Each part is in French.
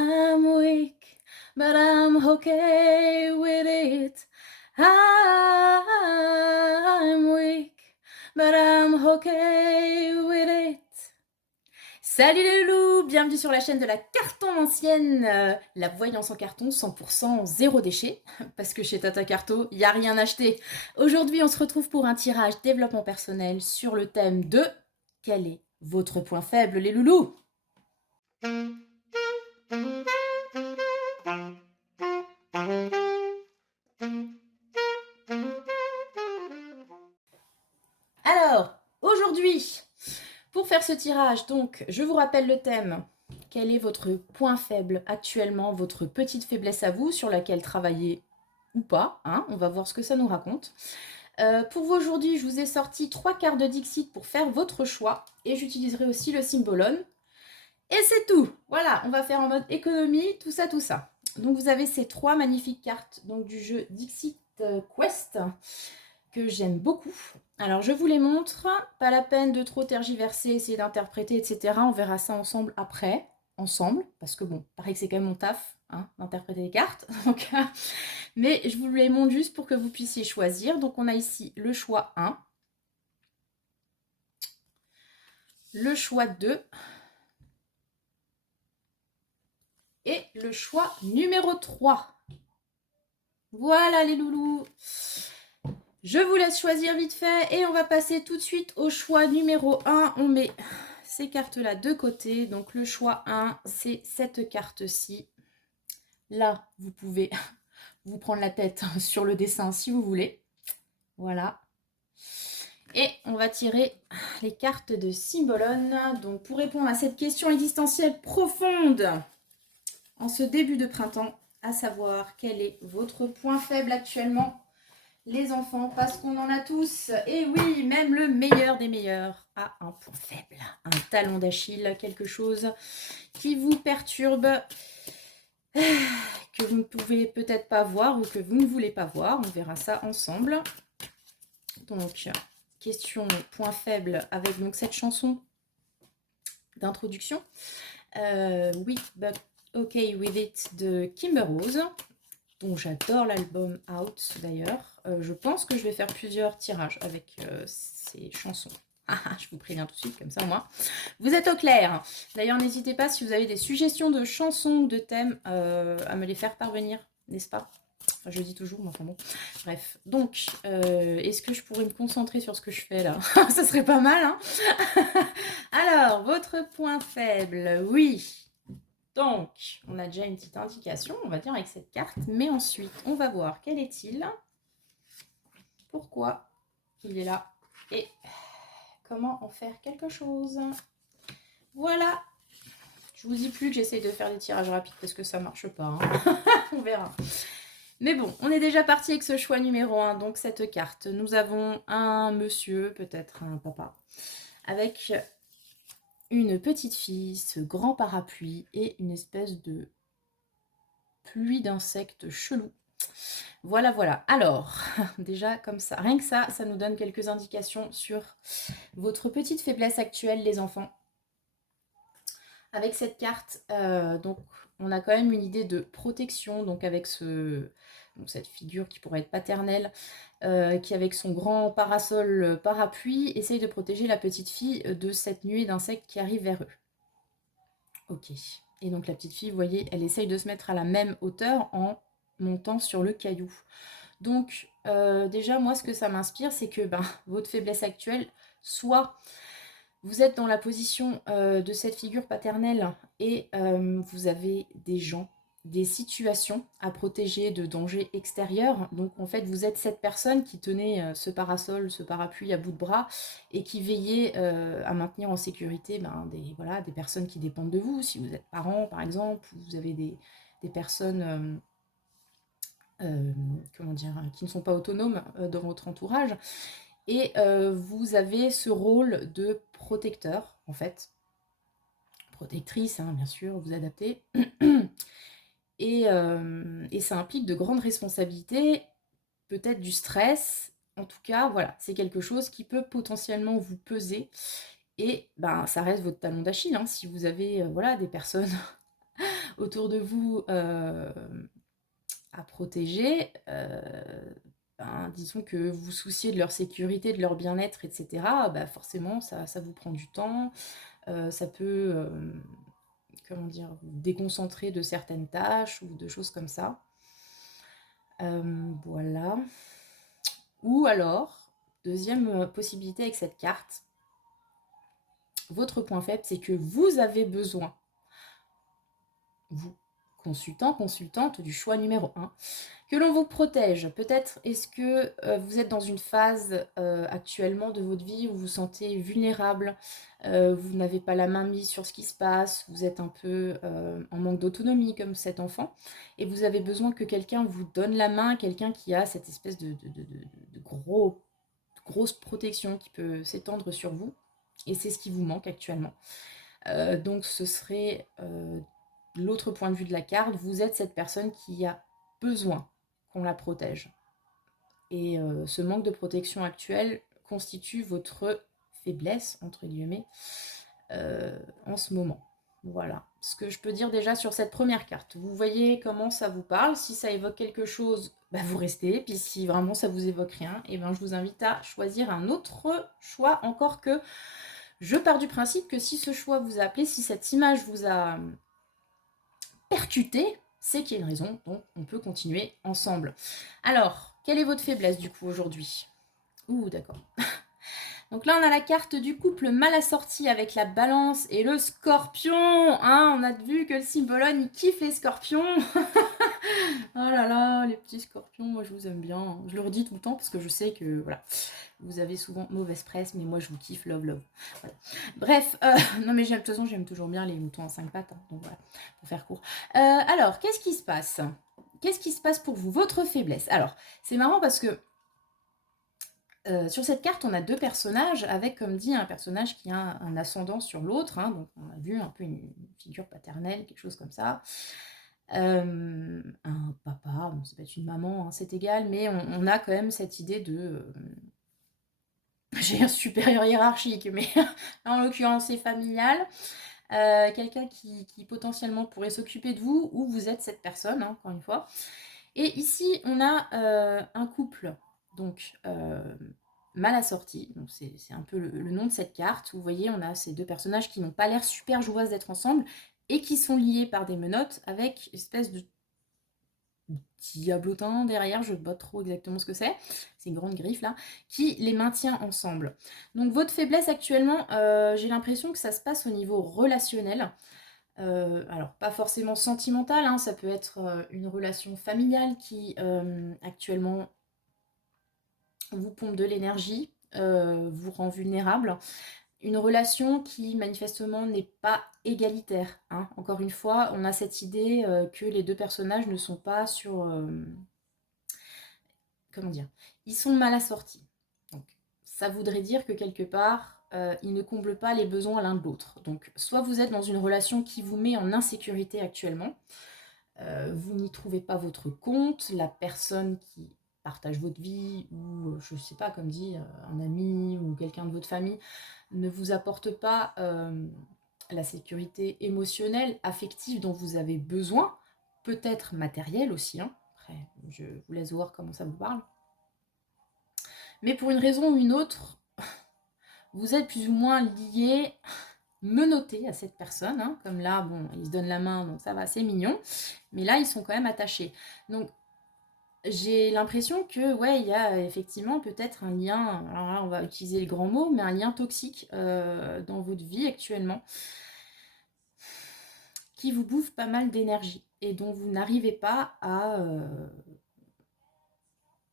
I'm weak, but I'm okay with it. I'm weak, but I'm okay with it. Salut les loups, bienvenue sur la chaîne de la carton ancienne, la voyance en carton 100% zéro déchet, parce que chez Tata Carto, il n'y a rien acheté. Aujourd'hui, on se retrouve pour un tirage développement personnel sur le thème de quel est votre point faible, les loulous? Alors, aujourd'hui, pour faire ce tirage, donc, je vous rappelle le thème. Quel est votre point faible actuellement, votre petite faiblesse à vous, sur laquelle travailler ou pas, hein, on va voir ce que ça nous raconte. Pour vous aujourd'hui, je vous ai sorti 3 cartes de Dixit pour faire votre choix, et j'utiliserai aussi le Symbolone. Et c'est tout. Voilà, on va faire en mode économie, tout ça, tout ça. Donc vous avez ces 3 magnifiques cartes donc, du jeu Dixit Quest, que j'aime beaucoup. Alors je vous les montre, pas la peine de trop tergiverser, essayer d'interpréter, etc. On verra ça ensemble après, ensemble, parce que bon, pareil que c'est quand même mon taf, hein, d'interpréter les cartes. Donc, mais je vous les montre juste pour que vous puissiez choisir. Donc on a ici le choix 1, le choix 2 et le choix numéro 3. Voilà les loulous. Je vous laisse choisir vite fait et on va passer tout de suite au choix numéro 1. On met ces cartes-là de côté. Donc le choix 1, c'est cette carte-ci. Là, vous pouvez vous prendre la tête sur le dessin si vous voulez. Voilà. Et on va tirer les cartes de Symbolone. Donc pour répondre à cette question existentielle profonde en ce début de printemps, à savoir quel est votre point faible actuellement, les enfants, parce qu'on en a tous. Et oui, même le meilleur des meilleurs a un point faible, un talon d'Achille, quelque chose qui vous perturbe, que vous ne pouvez peut-être pas voir ou que vous ne voulez pas voir. On verra ça ensemble. Donc, question point faible avec donc cette chanson d'introduction. Oui, but okay with it de Kimber Rose, dont j'adore l'album Out d'ailleurs. Je pense que je vais faire plusieurs tirages avec ces chansons. Je vous préviens tout de suite, comme ça au moins vous êtes au clair. D'ailleurs, n'hésitez pas si vous avez des suggestions de chansons ou de thèmes à me les faire parvenir, n'est-ce pas? Enfin, je dis toujours, mais enfin bon. Bref, donc, est-ce que je pourrais me concentrer sur ce que je fais là? Ça serait pas mal, hein? Alors, votre point faible, oui. Donc, on a déjà une petite indication, on va dire, avec cette carte. Mais ensuite, on va voir quel est-il, pourquoi il est là et comment en faire quelque chose. Voilà. Je vous dis plus que j'essaye de faire des tirages rapides parce que ça marche pas. Hein. On verra. Mais bon, on est déjà parti avec ce choix numéro 1, donc cette carte. Nous avons un monsieur, peut-être un papa, avec une petite fille, ce grand parapluie et une espèce de pluie d'insectes chelous. Voilà, voilà. Alors, déjà comme ça, rien que ça nous donne quelques indications sur votre petite faiblesse actuelle, les enfants. Avec cette carte, donc on a quand même une idée de protection, donc avec cette figure qui pourrait être paternelle, qui avec son grand parasol parapluie, essaye de protéger la petite fille de cette nuée d'insectes qui arrive vers eux. Ok. Et donc la petite fille, vous voyez, elle essaye de se mettre à la même hauteur en montant sur le caillou. Donc déjà, moi, ce que ça m'inspire, c'est que votre faiblesse actuelle, soit vous êtes dans la position de cette figure paternelle et vous avez des gens, des situations à protéger de dangers extérieurs. Donc en fait, vous êtes cette personne qui tenait ce parasol, ce parapluie à bout de bras et qui veillait à maintenir en sécurité des personnes qui dépendent de vous. Si vous êtes parents, par exemple, ou vous avez des personnes... qui ne sont pas autonomes dans votre entourage. Et vous avez ce rôle de protecteur, en fait. Protectrice, hein, bien sûr, vous adaptez. Et ça implique de grandes responsabilités, peut-être du stress. En tout cas, voilà, c'est quelque chose qui peut potentiellement vous peser. Et ça reste votre talon d'Achille, hein, si vous avez des personnes autour de vous à protéger, disons que vous vous souciez de leur sécurité, de leur bien-être, etc., bah forcément, ça vous prend du temps, ça peut, comment dire, vous déconcentrer de certaines tâches ou de choses comme ça. Voilà. Ou alors, deuxième possibilité avec cette carte, votre point faible, c'est que vous avez besoin, vous, consultant, consultante du choix numéro 1, que l'on vous protège. Peut-être est-ce que vous êtes dans une phase actuellement de votre vie où vous vous sentez vulnérable, vous n'avez pas la main mise sur ce qui se passe, vous êtes un peu en manque d'autonomie comme cet enfant, et vous avez besoin que quelqu'un vous donne la main, quelqu'un qui a cette espèce de grosse protection qui peut s'étendre sur vous, et c'est ce qui vous manque actuellement. Donc ce serait l'autre point de vue de la carte, vous êtes cette personne qui a besoin qu'on la protège. Et ce manque de protection actuel constitue votre faiblesse, entre guillemets, en ce moment. Voilà ce que je peux dire déjà sur cette première carte. Vous voyez comment ça vous parle. Si ça évoque quelque chose, bah vous restez. Puis si vraiment ça vous évoque rien, et ben je vous invite à choisir un autre choix. Encore que je pars du principe que si ce choix vous a appelé, si cette image vous a percuté, c'est qu'il y a une raison, donc on peut continuer ensemble. Alors, quelle est votre faiblesse du coup aujourd'hui? Ouh, d'accord. Donc là, on a la carte du couple mal assorti avec la balance et le scorpion. Hein, on a vu que le Symbolone, il kiffe les scorpions. Oh là là, les petits scorpions, moi je vous aime bien. Je le redis tout le temps parce que je sais que voilà, vous avez souvent mauvaise presse, mais moi je vous kiffe, love, love. Voilà. Bref, non mais de toute façon j'aime toujours bien les moutons à 5 pattes, hein, donc voilà, pour faire court. Alors, qu'est-ce qui se passe? Qu'est-ce qui se passe pour vous? Votre faiblesse. Alors, c'est marrant parce que sur cette carte, on a deux personnages avec, comme dit, un personnage qui a un ascendant sur l'autre. Hein, donc on a vu un peu une figure paternelle, quelque chose comme ça. Un papa, bon, ça peut être une maman, hein, c'est égal, mais on a quand même cette idée de... j'ai un supérieur hiérarchique, mais en l'occurrence c'est familial. Quelqu'un qui potentiellement pourrait s'occuper de vous, ou vous êtes cette personne, hein, encore une fois. Et ici, on a un couple, donc mal assorti. Donc c'est un peu le nom de cette carte. Vous voyez, on a ces deux personnages qui n'ont pas l'air super joyeux d'être ensemble et qui sont liés par des menottes avec une espèce de diablotin derrière, je ne sais pas trop exactement ce que c'est une grande griffe là, qui les maintient ensemble. Donc votre faiblesse actuellement, j'ai l'impression que ça se passe au niveau relationnel. Alors pas forcément sentimentale, hein, ça peut être une relation familiale qui actuellement vous pompe de l'énergie, vous rend vulnérable. Une relation qui manifestement n'est pas égalitaire. Hein. Encore une fois, on a cette idée que les deux personnages ne sont pas sur... comment dire? Ils sont mal assortis. Donc, ça voudrait dire que quelque part, ils ne comblent pas les besoins l'un de l'autre. Donc, soit vous êtes dans une relation qui vous met en insécurité actuellement, vous n'y trouvez pas votre compte, la personne qui partage votre vie, ou je ne sais pas, comme dit, un ami ou quelqu'un de votre famille, ne vous apporte pas la sécurité émotionnelle, affective dont vous avez besoin, peut-être matérielle aussi, hein. Après, je vous laisse voir comment ça vous parle. Mais pour une raison ou une autre, vous êtes plus ou moins lié, menotté à cette personne, hein. Comme là, bon, ils se donnent la main, donc ça va, c'est mignon, mais là, ils sont quand même attachés. Donc, j'ai l'impression que, ouais, il y a effectivement peut-être un lien, alors là, on va utiliser le grand mot, mais un lien toxique dans votre vie actuellement, qui vous bouffe pas mal d'énergie et dont vous n'arrivez pas à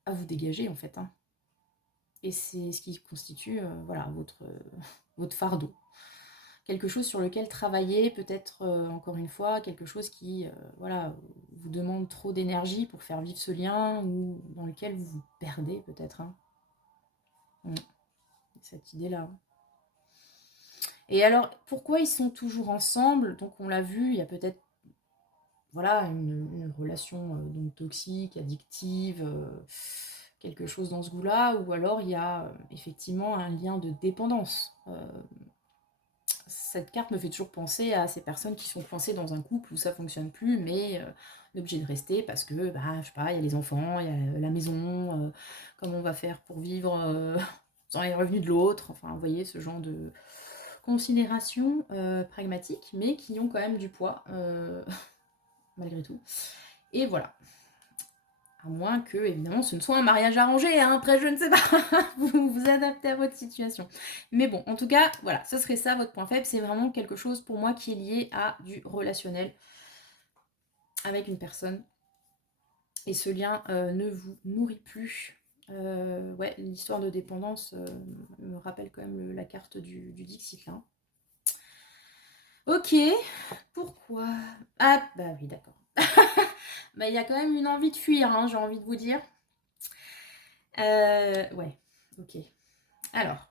vous dégager, en fait, hein. Et c'est ce qui constitue, voilà, votre fardeau. Quelque chose sur lequel travailler, peut-être, encore une fois, quelque chose qui, voilà, vous demande trop d'énergie pour faire vivre ce lien, ou dans lequel vous vous perdez, peut-être, hein. Cette idée-là. Et alors, pourquoi ils sont toujours ensemble? Donc, on l'a vu, il y a peut-être, voilà, une relation donc toxique, addictive, quelque chose dans ce goût-là, ou alors il y a effectivement un lien de dépendance. cette carte me fait toujours penser à ces personnes qui sont coincées dans un couple où ça fonctionne plus, mais on est obligé de rester parce que, bah, je sais pas, il y a les enfants, il y a la maison, comment on va faire pour vivre sans les revenus de l'autre, enfin, vous voyez, ce genre de considérations pragmatiques, mais qui ont quand même du poids, malgré tout. Et voilà. À moins que, évidemment, ce ne soit un mariage arrangé, hein. Après, je ne sais pas, vous vous adaptez à votre situation. Mais bon, en tout cas, voilà, ce serait ça votre point faible. C'est vraiment quelque chose pour moi qui est lié à du relationnel avec une personne. Et ce lien ne vous nourrit plus. Ouais, l'histoire de dépendance me rappelle quand même la carte du Dixit là. Ok, pourquoi? Ah, bah oui, d'accord. Bah, il y a quand même une envie de fuir, hein, j'ai envie de vous dire. Ouais, ok. Alors,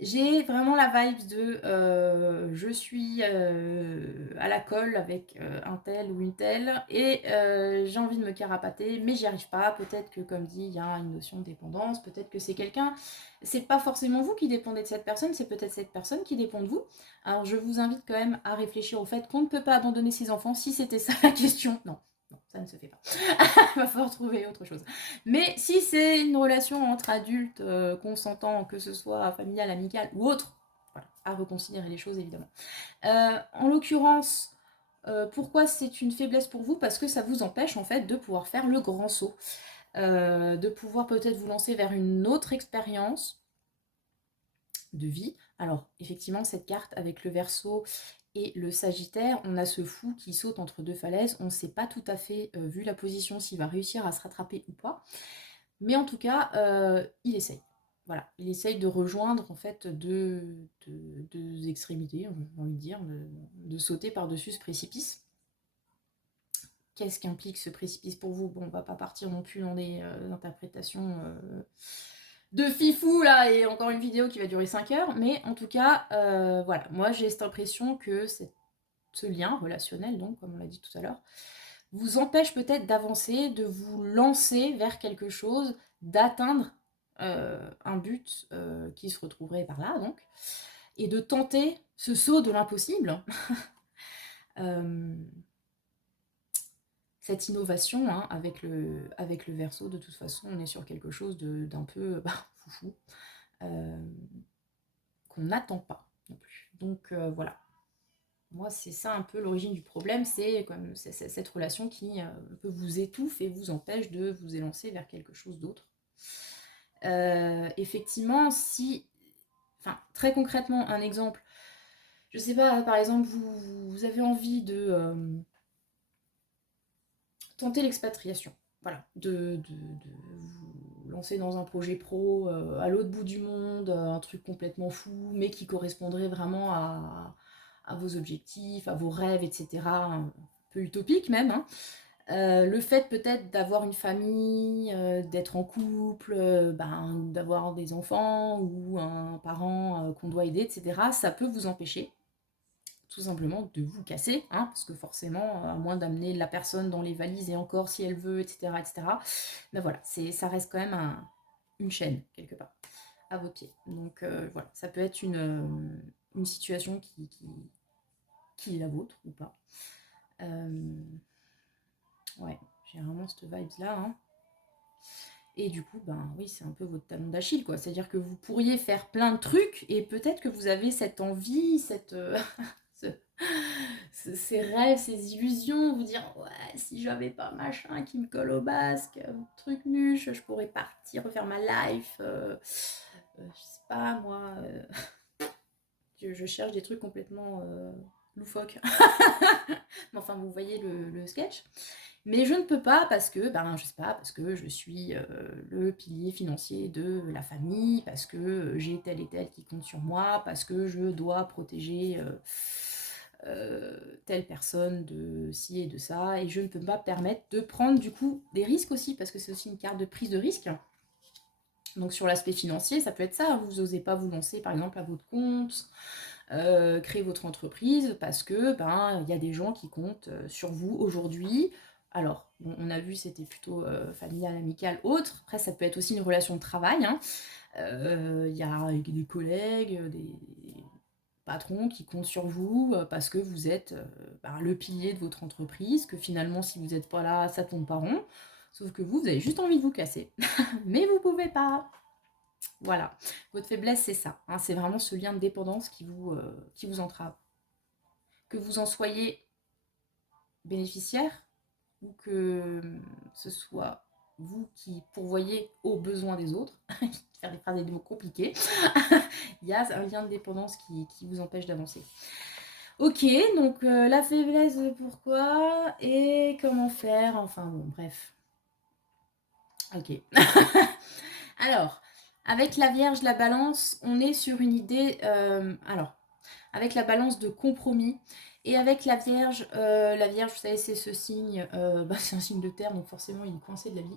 j'ai vraiment la vibe de je suis à la colle avec un tel ou une telle et j'ai envie de me carapater, mais j'y arrive pas. Peut-être que, comme dit, il y a une notion de dépendance, peut-être que c'est quelqu'un, c'est pas forcément vous qui dépendez de cette personne, c'est peut-être cette personne qui dépend de vous. Alors, je vous invite quand même à réfléchir au fait qu'on ne peut pas abandonner ses enfants si c'était ça la question. Non, non, ça ne se fait pas. Il va falloir trouver autre chose. Mais si c'est une relation entre adultes consentants, que ce soit familiale, amicale ou autre, voilà, à reconsidérer les choses évidemment. En l'occurrence, pourquoi c'est une faiblesse pour vous? Parce que ça vous empêche en fait de pouvoir faire le grand saut, de pouvoir peut-être vous lancer vers une autre expérience de vie. Alors effectivement, cette carte avec le Verseau et le Sagittaire, on a ce fou qui saute entre deux falaises. On ne sait pas tout à fait, vu la position, s'il va réussir à se rattraper ou pas. Mais en tout cas, il essaye. Voilà, il essaye de rejoindre en fait deux extrémités, j'ai envie de dire, de sauter par-dessus ce précipice. Qu'est-ce qu'implique ce précipice pour vous? Bon, on va pas partir non plus dans des interprétations de fifou là, et encore une vidéo qui va durer 5 heures, mais en tout cas, voilà, moi j'ai cette impression que ce lien relationnel, donc comme on l'a dit tout à l'heure, vous empêche peut-être d'avancer, de vous lancer vers quelque chose, d'atteindre un but qui se retrouverait par là, donc, et de tenter ce saut de l'impossible. Cette innovation hein, avec le Verseau, de toute façon, on est sur quelque chose d'un peu foufou, qu'on n'attend pas non plus. Donc voilà. Moi, c'est ça un peu l'origine du problème, c'est comme cette relation qui peut vous étouffe et vous empêche de vous élancer vers quelque chose d'autre. Effectivement, si... Enfin, très concrètement, un exemple. Je sais pas, par exemple, vous avez envie de tenter l'expatriation. Voilà, de vous lancer dans un projet pro à l'autre bout du monde, un truc complètement fou, mais qui correspondrait vraiment à vos objectifs, à vos rêves, etc. Un peu utopique même. Hein. Le fait peut-être d'avoir une famille, d'être en couple, d'avoir des enfants ou un parent qu'on doit aider, etc., ça peut vous empêcher tout simplement de vous casser, hein, parce que forcément, à moins d'amener la personne dans les valises et encore si elle veut, etc., etc., ben voilà, ça reste quand même une chaîne, quelque part, à vos pieds. Donc voilà, ça peut être une situation qui est la vôtre ou pas. Ouais, j'ai vraiment cette vibes-là, hein. Et du coup, ben oui, c'est un peu votre talon d'Achille, quoi. C'est-à-dire que vous pourriez faire plein de trucs et peut-être que vous avez cette envie, ces rêves, ces illusions, vous dire ouais, si j'avais pas machin qui me colle au basque, truc muche, je pourrais partir, refaire ma life, je sais pas moi, je cherche des trucs complètement loufoques. Mais enfin, vous voyez le sketch. Mais je ne peux pas parce que, je sais pas, parce que je suis le pilier financier de la famille, parce que j'ai tel et tel qui compte sur moi, parce que je dois protéger telle personne de ci et de ça, et je ne peux pas me permettre de prendre du coup des risques aussi, parce que c'est aussi une carte de prise de risque. Donc sur l'aspect financier, ça peut être ça, vous n'osez pas vous lancer par exemple à votre compte, créer votre entreprise, parce que il y a des gens qui comptent sur vous aujourd'hui, Alors, bon, on a vu, c'était plutôt familial, amical, autre. Après, ça peut être aussi une relation de travail. Hein. Il y a des collègues, des patrons qui comptent sur vous parce que vous êtes le pilier de votre entreprise, que finalement, si vous n'êtes pas là, ça tombe pas rond. Sauf que vous avez juste envie de vous casser. Mais vous pouvez pas. Voilà. Votre faiblesse, c'est ça. Hein. C'est vraiment ce lien de dépendance qui vous entrave. Que vous en soyez bénéficiaire ou que ce soit vous qui pourvoyez aux besoins des autres, faire des phrases et des mots compliqués, il y a un lien de dépendance qui vous empêche d'avancer. Ok, donc la faiblesse, pourquoi et comment faire, enfin bon, bref. Ok. Alors, avec la Vierge, la Balance, on est sur une idée... avec la Balance de compromis. Et avec la Vierge, vous savez, c'est ce signe, c'est un signe de terre, donc forcément, il est coincé de la vie.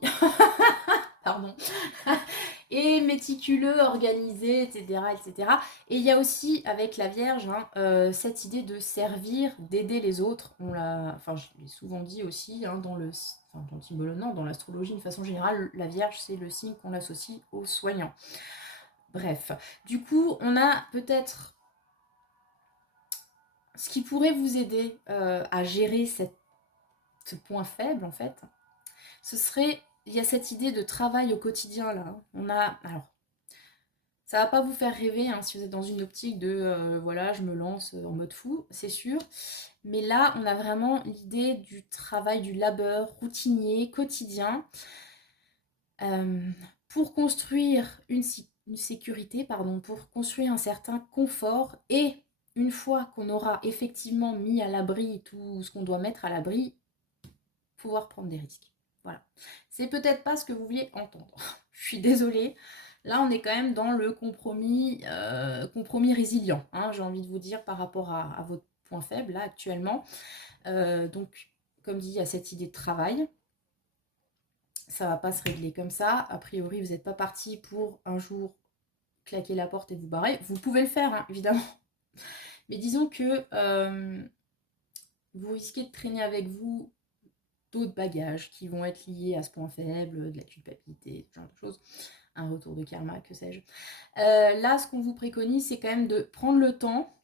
Pardon. Et méticuleux, organisé, etc., etc. Et il y a aussi, avec la Vierge, cette idée de servir, d'aider les autres. Je l'ai souvent dit aussi, dans le symbole Nord, dans l'astrologie, de façon générale, la Vierge, c'est le signe qu'on associe aux soignants. Bref. Du coup, on a peut-être... Ce qui pourrait vous aider à gérer ce point faible, en fait, ce serait... Il y a cette idée de travail au quotidien, là. Alors, ça va pas vous faire rêver si vous êtes dans une optique de voilà, je me lance en mode fou, c'est sûr. Mais là, on a vraiment l'idée du travail, du labeur routinier, quotidien, pour construire une sécurité, pour construire un certain confort. Et une fois qu'on aura effectivement mis à l'abri tout ce qu'on doit mettre à l'abri, pouvoir prendre des risques. Voilà. C'est peut-être pas ce que vous vouliez entendre. Je suis désolée. Là, on est quand même dans le compromis résilient, j'ai envie de vous dire, par rapport à votre point faible, là, actuellement. Donc, comme dit, il y a cette idée de travail. Ça va pas se régler comme ça. A priori, vous n'êtes pas parti pour un jour claquer la porte et vous barrer. Vous pouvez le faire, évidemment. Mais disons que vous risquez de traîner avec vous d'autres bagages qui vont être liés à ce point faible, de la culpabilité, ce genre de choses. Un retour de karma, que sais-je. Là, ce qu'on vous préconise, c'est quand même de prendre le temps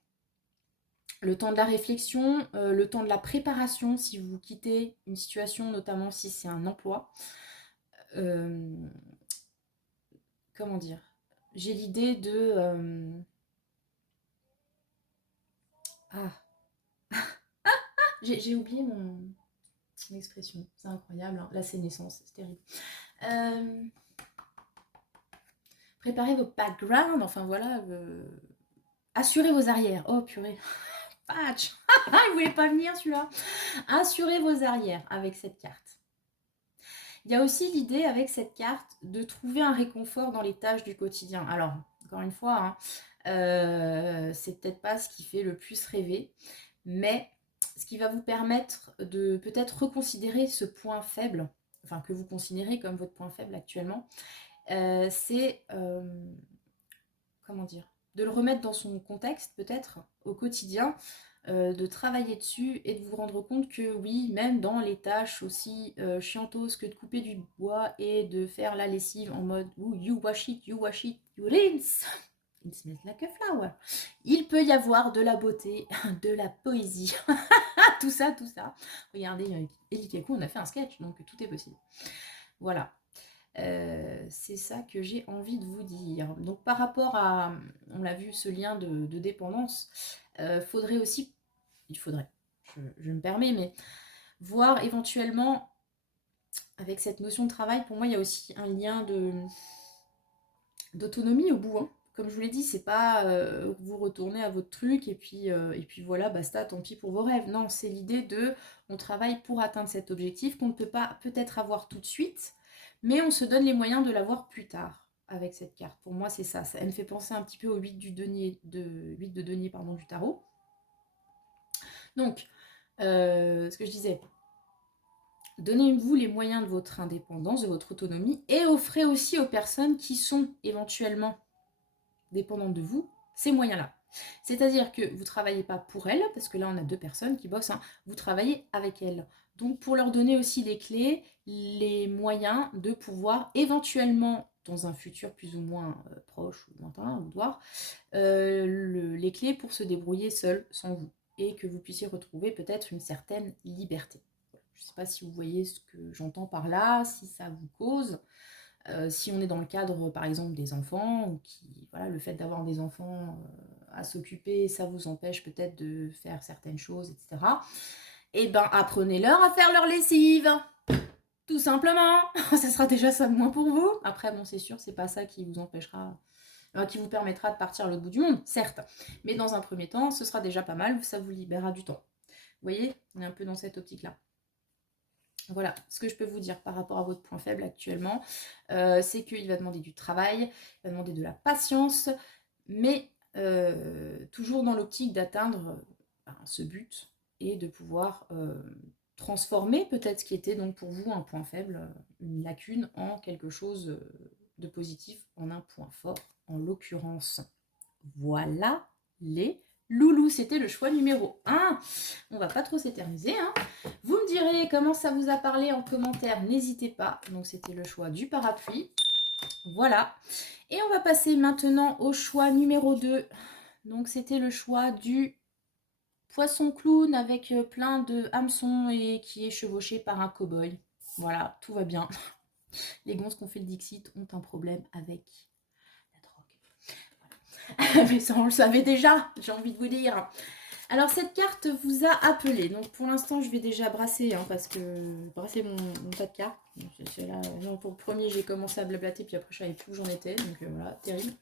de la réflexion, le temps de la préparation, si vous quittez une situation, notamment si c'est un emploi. Comment dire ? J'ai l'idée de... J'ai oublié mon expression. C'est incroyable, la sénescence, c'est terrible. Préparez vos backgrounds, enfin voilà... Assurez vos arrières. Oh purée. Patch. Il voulait pas venir celui-là. Assurez vos arrières avec cette carte. Il y a aussi l'idée avec cette carte de trouver un réconfort dans les tâches du quotidien. Alors, encore une fois, c'est peut-être pas ce qui fait le plus rêver, mais ce qui va vous permettre de peut-être reconsidérer ce point faible, enfin que vous considérez comme votre point faible actuellement, c'est... comment dire ? De le remettre dans son contexte, peut-être, au quotidien, de travailler dessus et de vous rendre compte que oui, même dans les tâches aussi chiantoses que de couper du bois et de faire la lessive en mode you wash it, you rinse, it smells like a flower. Il peut y avoir de la beauté, de la poésie, tout ça. Regardez, Eli Kaku, on a fait un sketch, donc tout est possible. Voilà. C'est ça que j'ai envie de vous dire. Donc par rapport à, on l'a vu, ce lien de dépendance, il faudrait, je me permets, mais voir éventuellement, avec cette notion de travail, pour moi il y a aussi un lien d'autonomie au bout. Comme je vous l'ai dit, c'est pas vous retournez à votre truc et puis voilà, basta, tant pis pour vos rêves. Non, c'est l'idée de, on travaille pour atteindre cet objectif qu'on ne peut pas peut-être avoir tout de suite, mais on se donne les moyens de l'avoir plus tard avec cette carte. Pour moi, c'est ça. Elle me fait penser un petit peu au 8 de denier du tarot. Donc, ce que je disais, donnez-vous les moyens de votre indépendance, de votre autonomie, et offrez aussi aux personnes qui sont éventuellement dépendantes de vous ces moyens-là. C'est-à-dire que vous ne travaillez pas pour elles, parce que là on a 2 personnes qui bossent, hein, vous travaillez avec elles. Donc pour leur donner aussi les clés, les moyens de pouvoir éventuellement, dans un futur plus ou moins proche ou lointain, ou voir, les clés pour se débrouiller seuls, sans vous. Et que vous puissiez retrouver peut-être une certaine liberté. Je ne sais pas si vous voyez ce que j'entends par là, si ça vous cause. Si on est dans le cadre, par exemple, des enfants, ou voilà, le fait d'avoir des enfants à s'occuper, ça vous empêche peut-être de faire certaines choses, etc. Eh ben, apprenez-leur à faire leur lessive, tout simplement. Ça sera déjà ça de moins pour vous. Après, bon, c'est sûr, c'est pas ça qui vous empêchera, qui vous permettra de partir à l'autre bout du monde, certes. Mais dans un premier temps, ce sera déjà pas mal, ça vous libérera du temps. Vous voyez, on est un peu dans cette optique-là. Voilà ce que je peux vous dire par rapport à votre point faible actuellement. C'est qu'il va demander du travail, il va demander de la patience, mais toujours dans l'optique d'atteindre ce but et de pouvoir transformer peut-être ce qui était donc pour vous un point faible, une lacune, en quelque chose de positif, en un point fort en l'occurrence. Voilà les loulous, c'était le choix numéro 1. On va pas trop s'éterniser, hein. Vous me direz comment ça vous a parlé en commentaire, n'hésitez pas. Donc c'était le choix du parapluie. Voilà. Et on va passer maintenant au choix numéro 2. Donc c'était le choix du poisson clown avec plein de hameçons et qui est chevauché par un cow-boy. Voilà, tout va bien. Les gonzes qu'on fait le Dixit ont un problème avec la drogue. Mais ça on le savait déjà, j'ai envie de vous dire. Alors cette carte vous a appelé, donc pour l'instant je vais déjà brasser, hein, parce que brasser mon tas de cartes. Là, non, pour le premier j'ai commencé à blablater, puis après je savais plus où j'en étais, donc voilà, terrible.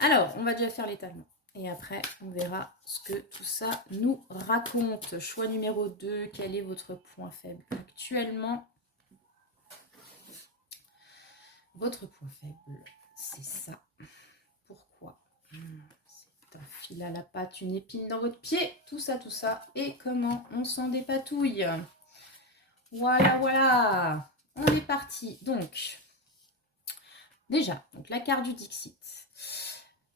Alors on va déjà faire l'étalement, et après on verra ce que tout ça nous raconte. Choix numéro 2, quel est votre point faible actuellement? Votre point faible, c'est ça. Pourquoi? Un fil à la patte, une épine dans votre pied, tout ça, et comment on s'en dépatouille. Voilà, voilà, on est parti. Donc, déjà, donc la carte du Dixit.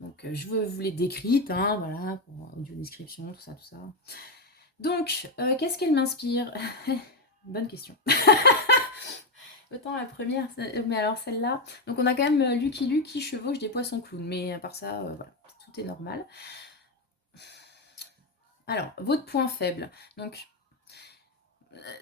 Donc, je vous l'ai décrite, hein, voilà, pour audio description, tout ça. Donc, qu'est-ce qu'elle m'inspire? Bonne question. Autant la première, mais alors celle-là. Donc, on a quand même Lucky Luke qui chevauche des poissons clowns, mais à part ça, voilà, tout est normal. Alors, votre point faible, donc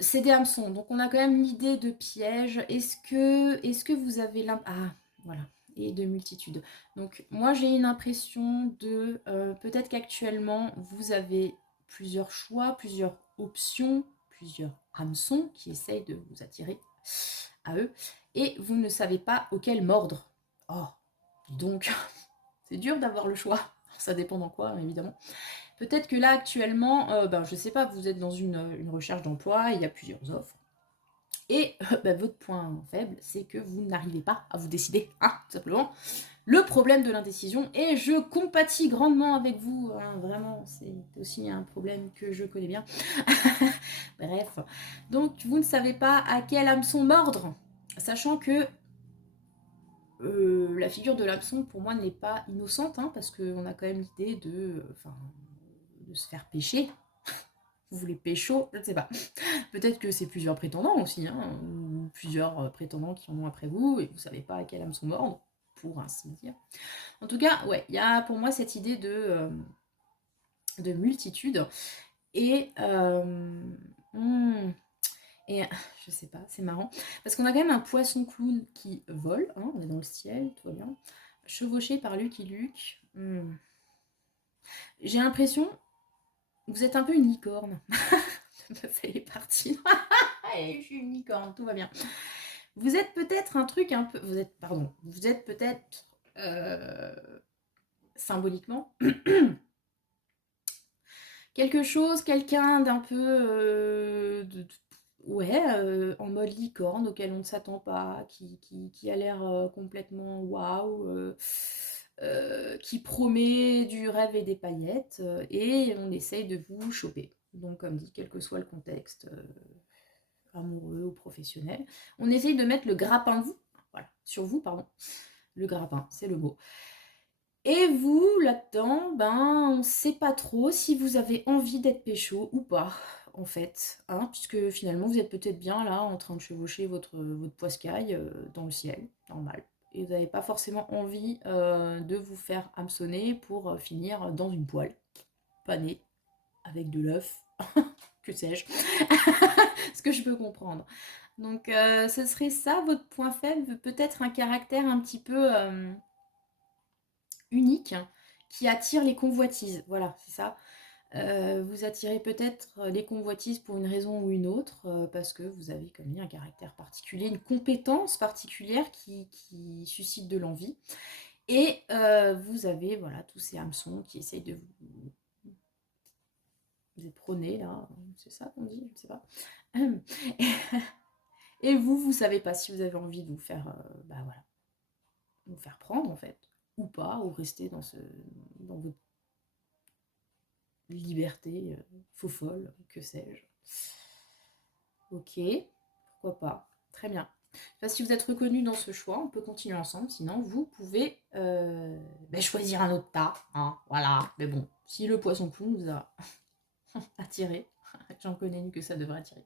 c'est des hameçons, donc on a quand même l'idée de piège. Est-ce que vous avez l'impression... Ah, voilà, et de multitude. Donc moi j'ai une impression de... peut-être qu'actuellement vous avez plusieurs choix, plusieurs options, plusieurs hameçons qui essayent de vous attirer à eux, et vous ne savez pas auquel mordre. Oh, donc c'est dur d'avoir le choix. Ça dépend dans quoi, évidemment. Peut-être que là, actuellement, je ne sais pas, vous êtes dans une recherche d'emploi, il y a plusieurs offres. Et votre point faible, c'est que vous n'arrivez pas à vous décider, hein, tout simplement. Le problème de l'indécision, et je compatis grandement avec vous, hein, vraiment, c'est aussi un problème que je connais bien. Bref, donc vous ne savez pas à quel hameçon mordre, sachant que la figure de l'hameçon, pour moi, n'est pas innocente, hein, parce qu'on a quand même l'idée de se faire pêcher. Vous voulez pécho, je ne sais pas. Peut-être que c'est plusieurs prétendants aussi, hein, ou plusieurs prétendants qui en ont après vous, et vous ne savez pas à quelle hameçon mordre, pour ainsi dire. En tout cas, ouais, il y a pour moi cette idée de multitude. Et je sais pas, c'est marrant. Parce qu'on a quand même un poisson clown qui vole, hein, on est dans le ciel, tout va bien. Chevauché par Lucky Luke. J'ai l'impression, vous êtes un peu une licorne. Ça y est parti. Allez, je suis une licorne, tout va bien. Vous êtes peut-être un truc un peu... Vous êtes peut-être symboliquement quelque chose, quelqu'un d'un peu... en mode licorne, auquel on ne s'attend pas, qui a l'air complètement waouh, qui promet du rêve et des paillettes, et on essaye de vous choper. Donc, comme dit, quel que soit le contexte, amoureux ou professionnel, on essaye de mettre le grappin de vous, voilà, sur vous, pardon. Le grappin, c'est le mot. Et vous, là-dedans, ben, on ne sait pas trop si vous avez envie d'être pécho ou pas, en fait. Hein, puisque finalement, vous êtes peut-être bien là, en train de chevaucher votre poiscaille dans le ciel, normal. Et vous n'avez pas forcément envie de vous faire hameçonner pour finir dans une poêle, panée, avec de l'œuf, que sais-je. Ce que je peux comprendre. Donc, ce serait ça, votre point faible, peut-être un caractère un petit peu unique qui attire les convoitises. Voilà, c'est ça. Vous attirez peut-être les convoitises pour une raison ou une autre, parce que vous avez comme dit un caractère particulier, une compétence particulière qui suscite de l'envie. Et vous avez voilà, tous ces hameçons qui essayent de vous prôner, là, c'est ça qu'on dit, je ne sais pas. Et vous savez pas si vous avez envie de vous faire, bah voilà, vous faire prendre en fait, ou pas, ou rester dans votre liberté faux folle, que sais-je. Ok, pourquoi pas. Très bien. Enfin, si vous êtes reconnu dans ce choix, on peut continuer ensemble. Sinon, vous pouvez choisir un autre tas. Hein, voilà. Mais bon, si le poisson clown vous a attiré, j'en connais une que ça devrait attirer,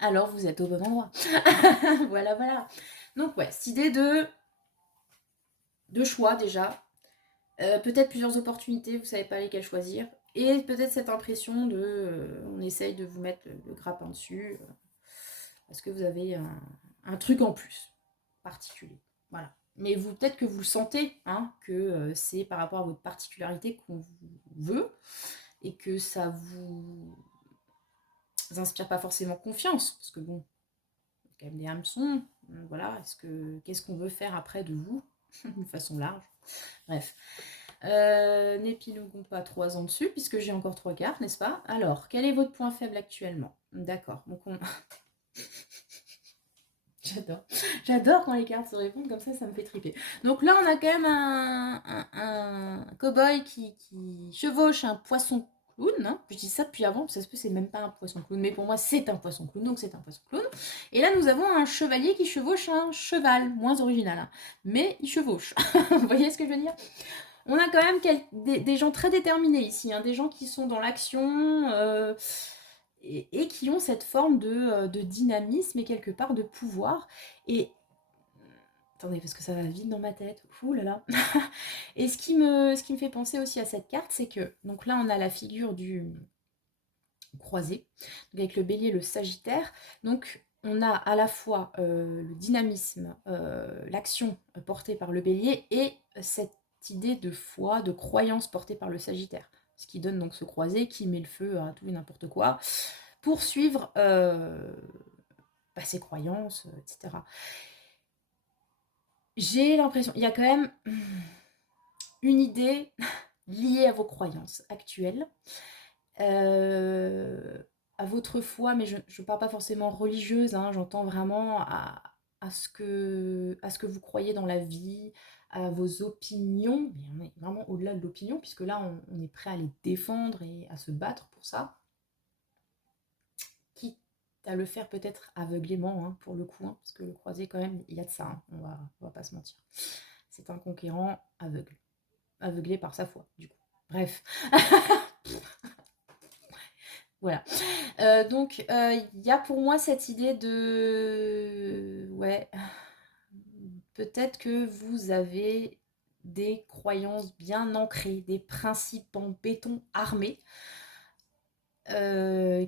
alors vous êtes au bon endroit. Voilà, voilà. Donc, ouais, cette idée de choix déjà. Peut-être plusieurs opportunités, vous ne savez pas lesquelles choisir. Et peut-être cette impression on essaye de vous mettre le grappin dessus, parce que vous avez un truc en plus, particulier. Voilà. Mais vous, peut-être que vous le sentez, hein, que c'est par rapport à votre particularité qu'on vous veut, et que ça vous inspire pas forcément confiance, parce que bon, quand même des hameçons, voilà, qu'est-ce qu'on veut faire après de vous, d'une façon large. Bref. N'épiloguons pas 3 ans dessus, puisque j'ai encore 3 cartes, n'est-ce pas? Alors, quel est votre point faible actuellement? D'accord, donc on... J'adore quand les cartes se répondent comme ça me fait triper. Donc là, on a quand même un cow-boy qui chevauche un poisson clown. Hein. Je dis ça depuis avant, ça se peut, c'est même pas un poisson clown, mais pour moi, c'est un poisson clown, donc c'est un poisson clown. Et là, nous avons un chevalier qui chevauche un cheval, moins original, hein, mais il chevauche. Vous voyez ce que je veux dire? On a quand même des gens très déterminés ici, hein, des gens qui sont dans l'action et qui ont cette forme de dynamisme et quelque part de pouvoir. Et attendez, parce que ça va vite dans ma tête. Ouh là là. Et ce qui me fait penser aussi à cette carte, c'est que donc là on a la figure du croisé, donc avec le bélier et le sagittaire. Donc on a à la fois le dynamisme, l'action portée par le bélier et cette idée de foi, de croyance portée par le sagittaire. Ce qui donne donc ce croisé qui met le feu à tout et n'importe quoi pour suivre ses croyances, etc. J'ai l'impression, il y a quand même une idée liée à vos croyances actuelles, à votre foi, mais je ne parle pas forcément religieuse, hein, j'entends vraiment à ce que vous croyez dans la vie, à vos opinions, mais on est vraiment au-delà de l'opinion, puisque là, on est prêt à les défendre et à se battre pour ça, quitte à le faire peut-être aveuglément, hein, pour le coup, hein, parce que le croisé, quand même, il y a de ça, hein, on va pas se mentir. C'est un conquérant aveugle, aveuglé par sa foi, du coup. Bref. Voilà. Donc, il y a pour moi cette idée de... Ouais. Peut-être que vous avez des croyances bien ancrées, des principes en béton armé,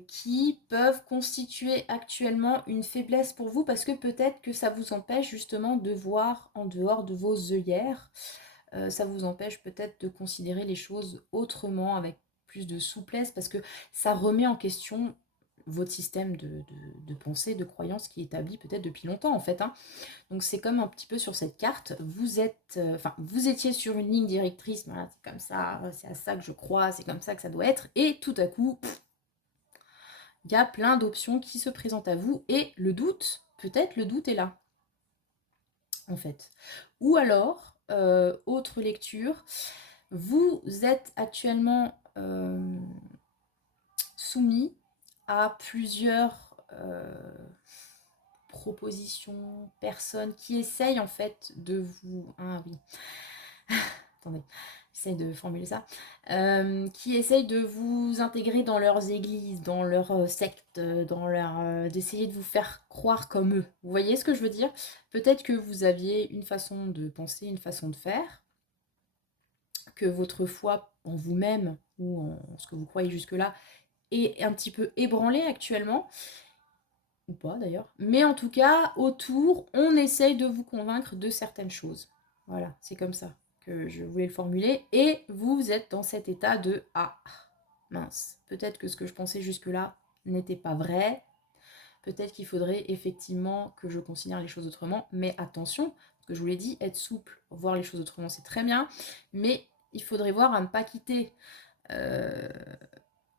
qui peuvent constituer actuellement une faiblesse pour vous, parce que peut-être que ça vous empêche justement de voir en dehors de vos œillères. Ça vous empêche peut-être de considérer les choses autrement, avec plus de souplesse, parce que ça remet en question votre système de pensée, de croyance qui est établi peut-être depuis longtemps en fait. Hein. Donc c'est comme un petit peu sur cette carte, vous êtes, vous étiez sur une ligne directrice, voilà, c'est comme ça, c'est à ça que je crois, c'est comme ça que ça doit être, et tout à coup, il y a plein d'options qui se présentent à vous, et le doute, peut-être le doute est là, en fait. Ou alors, autre lecture, vous êtes actuellement soumis à plusieurs propositions, personnes qui essayent en fait de vous... Ah oui, attendez. j'essaye de formuler ça, qui essayent de vous intégrer dans leurs églises, dans leurs sectes, d'essayer de vous faire croire comme eux. Vous voyez ce que je veux dire? Peut-être que vous aviez une façon de penser, une façon de faire, que votre foi en vous-même ou en ce que vous croyez jusque-là est un petit peu ébranlée actuellement, ou pas d'ailleurs. Mais en tout cas, autour, on essaye de vous convaincre de certaines choses. Voilà, c'est comme ça que je voulais le formuler. Et vous êtes dans cet état de « Ah, mince, peut-être que ce que je pensais jusque-là n'était pas vrai. Peut-être qu'il faudrait effectivement que je considère les choses autrement. Mais attention, ce que je vous l'ai dit, être souple, voir les choses autrement, c'est très bien. Mais il faudrait voir à ne pas quitter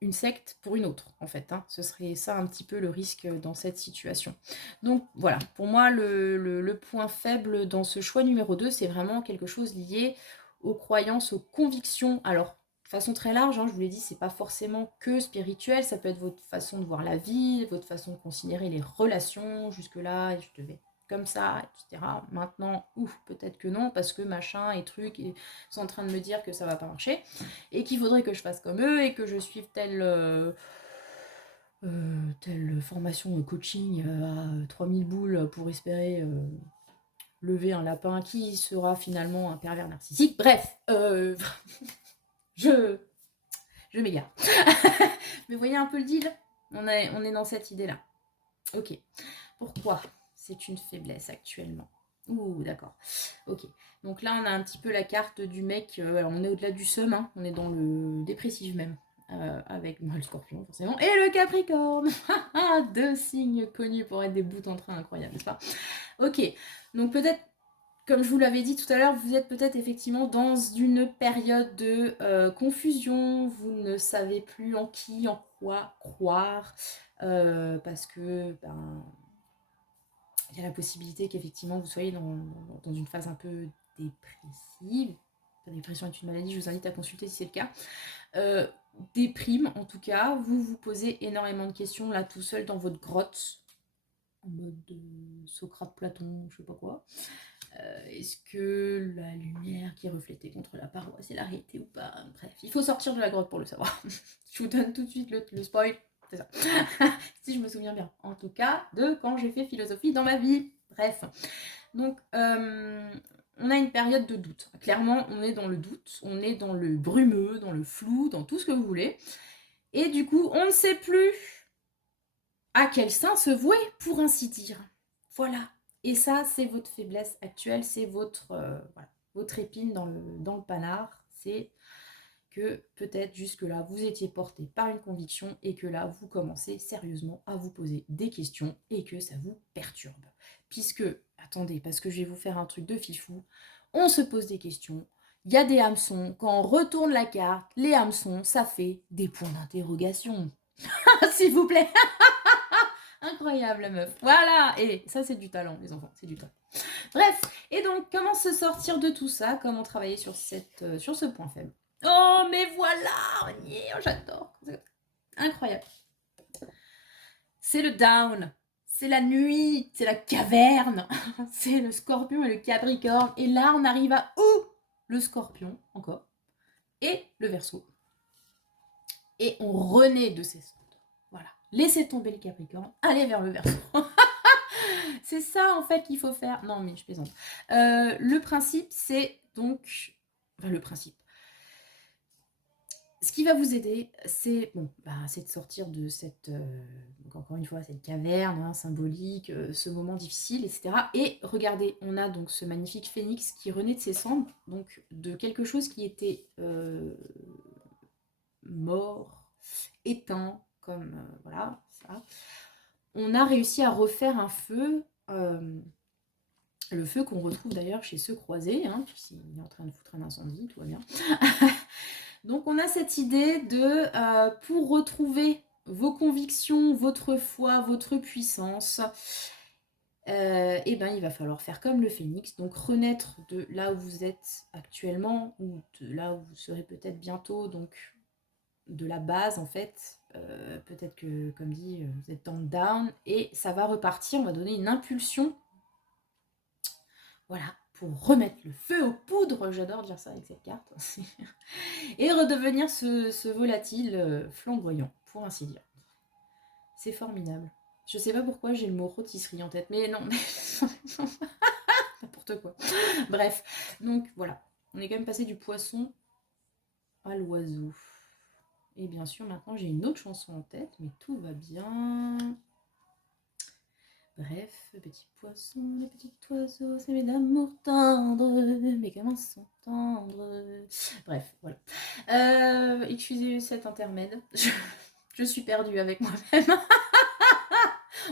une secte pour une autre, en fait. Ce serait ça un petit peu le risque dans cette situation. Donc voilà, pour moi, le point faible dans ce choix numéro 2, c'est vraiment quelque chose lié aux croyances, aux convictions. Alors, de façon très large, je vous l'ai dit, c'est pas forcément que spirituel, ça peut être votre façon de voir la vie, votre façon de considérer les relations. Jusque-là, je devais comme ça, etc. Maintenant, peut-être que non, parce que machin et truc, et sont en train de me dire que ça va pas marcher, et qu'il faudrait que je fasse comme eux, et que je suive telle formation coaching à 3000 boules pour espérer lever un lapin qui sera finalement un pervers narcissique. Bref, je m'égare. Mais voyez un peu le deal, on est dans cette idée-là. Ok. Pourquoi c'est une faiblesse actuellement? Ouh, d'accord. Ok. Donc là, on a un petit peu la carte du mec. On est au-delà du seum, on est dans le dépressif même. Avec le scorpion, forcément. Et le capricorne. Deux signes connus pour être des bouts en train incroyables, n'est-ce pas? Ok. Donc peut-être, comme je vous l'avais dit tout à l'heure, vous êtes peut-être effectivement dans une période de confusion. Vous ne savez plus en qui, en quoi croire. Parce que il y a la possibilité qu'effectivement vous soyez dans une phase un peu dépressive. La dépression est une maladie, je vous invite à consulter si c'est le cas. Déprime en tout cas, vous vous posez énormément de questions là tout seul dans votre grotte, en mode Socrate, Platon, je sais pas quoi. Est-ce que la lumière qui est reflétée contre la paroi, c'est la réalité ou pas? Bref, il faut sortir de la grotte pour le savoir. Je vous donne tout de suite le spoil. C'est ça. Si je me souviens bien. En tout cas, de quand j'ai fait philosophie dans ma vie. Bref. Donc, on a une période de doute. Clairement, on est dans le doute, on est dans le brumeux, dans le flou, dans tout ce que vous voulez. Et du coup, on ne sait plus à quel sein se vouer, pour ainsi dire. Voilà. Et ça, c'est votre faiblesse actuelle, c'est votre épine dans le panard. C'est que peut-être jusque-là, vous étiez porté par une conviction et que là, vous commencez sérieusement à vous poser des questions et que ça vous perturbe. Puisque, attendez, parce que je vais vous faire un truc de fifou, on se pose des questions, il y a des hameçons, quand on retourne la carte, les hameçons, ça fait des points d'interrogation. S'il vous plaît. Incroyable, meuf. Voilà. Et ça, c'est du talent, les enfants, c'est du talent. Bref, et donc, comment se sortir de tout ça? Comment travailler sur ce point faible? Oh, mais voilà! Oh, j'adore! Incroyable. C'est le down. C'est la nuit. C'est la caverne. C'est le scorpion et le capricorne. Et là, on arrive à où? Le scorpion, encore. Et le verseau. Et on renaît de ces cendres. Voilà. Laissez tomber le capricorne. Allez vers le verseau. C'est ça, en fait, qu'il faut faire. Non, mais je plaisante. Le principe, c'est donc... Enfin, le principe. Ce qui va vous aider, c'est de sortir de cette, encore une fois, cette caverne symbolique, ce moment difficile, etc. Et regardez, on a donc ce magnifique phénix qui renaît de ses cendres, donc de quelque chose qui était mort, éteint, comme voilà, ça. On a réussi à refaire un feu, le feu qu'on retrouve d'ailleurs chez ceux croisés, puisqu'il est en train de foutre un incendie, tout va bien. Donc on a cette idée de, pour retrouver vos convictions, votre foi, votre puissance, il va falloir faire comme le phénix, donc renaître de là où vous êtes actuellement, ou de là où vous serez peut-être bientôt, donc de la base en fait. Peut-être que, comme dit, vous êtes dans le down, et ça va repartir, on va donner une impulsion, voilà, pour remettre le feu aux poudres, j'adore dire ça avec cette carte, et redevenir ce volatile flamboyant, pour ainsi dire. C'est formidable. Je sais pas pourquoi j'ai le mot rôtisserie en tête, mais non, n'importe quoi. Bref, donc voilà, on est quand même passé du poisson à l'oiseau. Et bien sûr, maintenant j'ai une autre chanson en tête, mais tout va bien. Bref, petit poisson, les petits oiseaux, c'est mes d'amour tendre, mes gamins sont tendres. Bref, voilà. Excusez cet intermède, je suis perdue avec moi-même.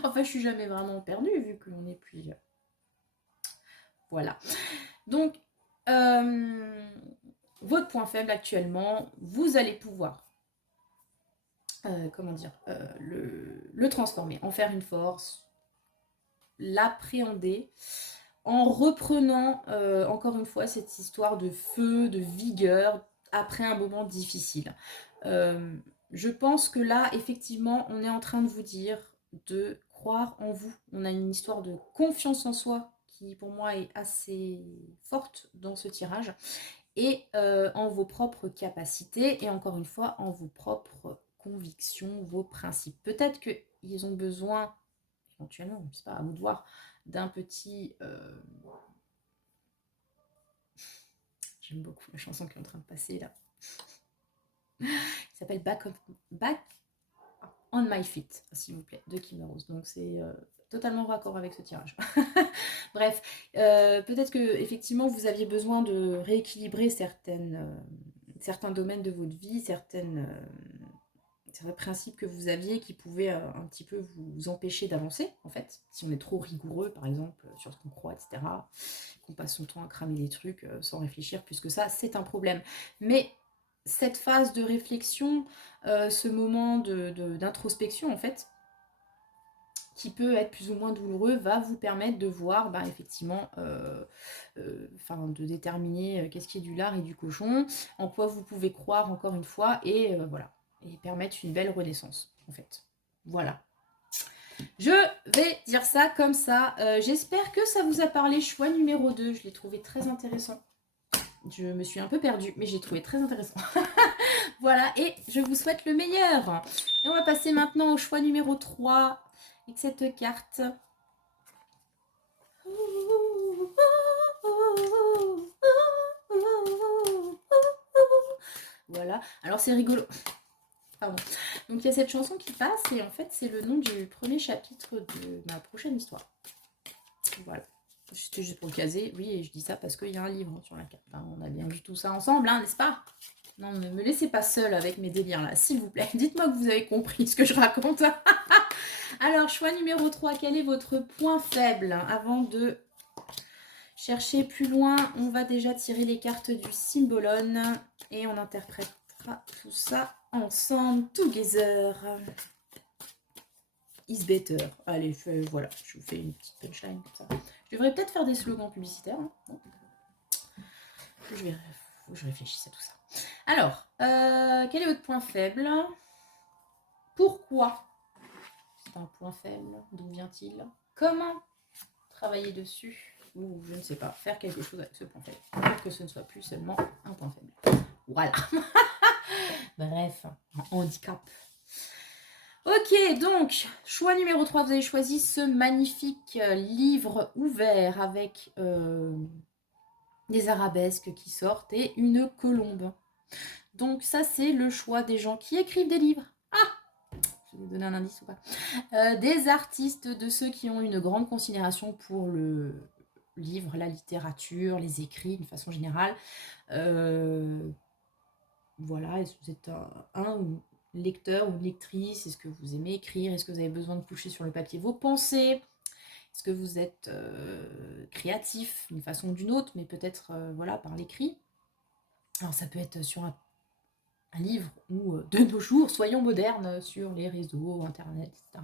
Enfin, je suis jamais vraiment perdue vu que l'on est plusieurs. Voilà. Donc, votre point faible actuellement, vous allez pouvoir, le transformer, en faire une force, l'appréhender, en reprenant encore une fois cette histoire de feu, de vigueur, après un moment difficile. Je pense que là, effectivement, on est en train de vous dire de croire en vous. On a une histoire de confiance en soi qui, pour moi, est assez forte dans ce tirage. Et en vos propres capacités, et encore une fois, en vos propres convictions, vos principes. Peut-être qu'ils ont besoin, éventuellement, c'est pas à vous de voir, d'un petit... J'aime beaucoup la chanson qui est en train de passer là. Il s'appelle Back on My Feet, s'il vous plaît, de Kim Rose. Donc c'est totalement raccord avec ce tirage. Bref, peut-être que effectivement vous aviez besoin de rééquilibrer certains domaines de votre vie, certains principes que vous aviez qui pouvaient un petit peu vous empêcher d'avancer, en fait. Si on est trop rigoureux, par exemple, sur ce qu'on croit, etc., qu'on passe son temps à cramer des trucs sans réfléchir plus que ça, c'est un problème. Mais cette phase de réflexion, ce moment d'introspection, en fait, qui peut être plus ou moins douloureux, va vous permettre de voir, effectivement, de déterminer qu'est-ce qui est du lard et du cochon, en quoi vous pouvez croire encore une fois, et voilà, et permettre une belle renaissance, en fait. Voilà. Je vais dire ça comme ça. J'espère que ça vous a parlé. Choix numéro 2, je l'ai trouvé très intéressant. Je me suis un peu perdue, mais j'ai trouvé très intéressant. Voilà, et je vous souhaite le meilleur. Et on va passer maintenant au choix numéro 3, avec cette carte. Voilà, alors c'est rigolo. Pardon. Donc il y a cette chanson qui passe, et en fait c'est le nom du premier chapitre de ma prochaine histoire. Voilà. C'était juste pour le caser, oui, et je dis ça parce qu'il y a un livre sur la carte. Enfin, on a bien vu tout ça ensemble, hein, n'est-ce pas? Non, ne me laissez pas seule avec mes délires là, s'il vous plaît. Dites-moi que vous avez compris ce que je raconte. Alors, choix numéro 3, quel est votre point faible? Avant de chercher plus loin, on va déjà tirer les cartes du Symbolone et on interprétera tout ça ensemble, together. Is better. Allez, voilà, je vous fais une petite punchline comme ça. Je devrais peut-être faire des slogans publicitaires. Hein. Faut que je réfléchisse à tout ça. Alors, quel est votre point faible? Pourquoi c'est un point faible? D'où vient-il? Comment travailler dessus? Ou je ne sais pas, faire quelque chose avec ce point faible. Pour que ce ne soit plus seulement un point faible. Voilà. Bref, un handicap. Ok, donc, choix numéro 3, vous avez choisi ce magnifique livre ouvert avec des arabesques qui sortent et une colombe. Donc ça, c'est le choix des gens qui écrivent des livres. Ah, je vais vous donner un indice ou pas. Des artistes, de ceux qui ont une grande considération pour le livre, la littérature, les écrits d'une façon générale. Voilà, est-ce que vous êtes un lecteur ou une lectrice? Est-ce que vous aimez écrire? Est-ce que vous avez besoin de coucher sur le papier vos pensées? Est-ce que vous êtes créatif d'une façon ou d'une autre, mais peut-être voilà, par l'écrit? Alors ça peut être sur un livre ou de nos jours, soyons modernes sur les réseaux, internet, etc.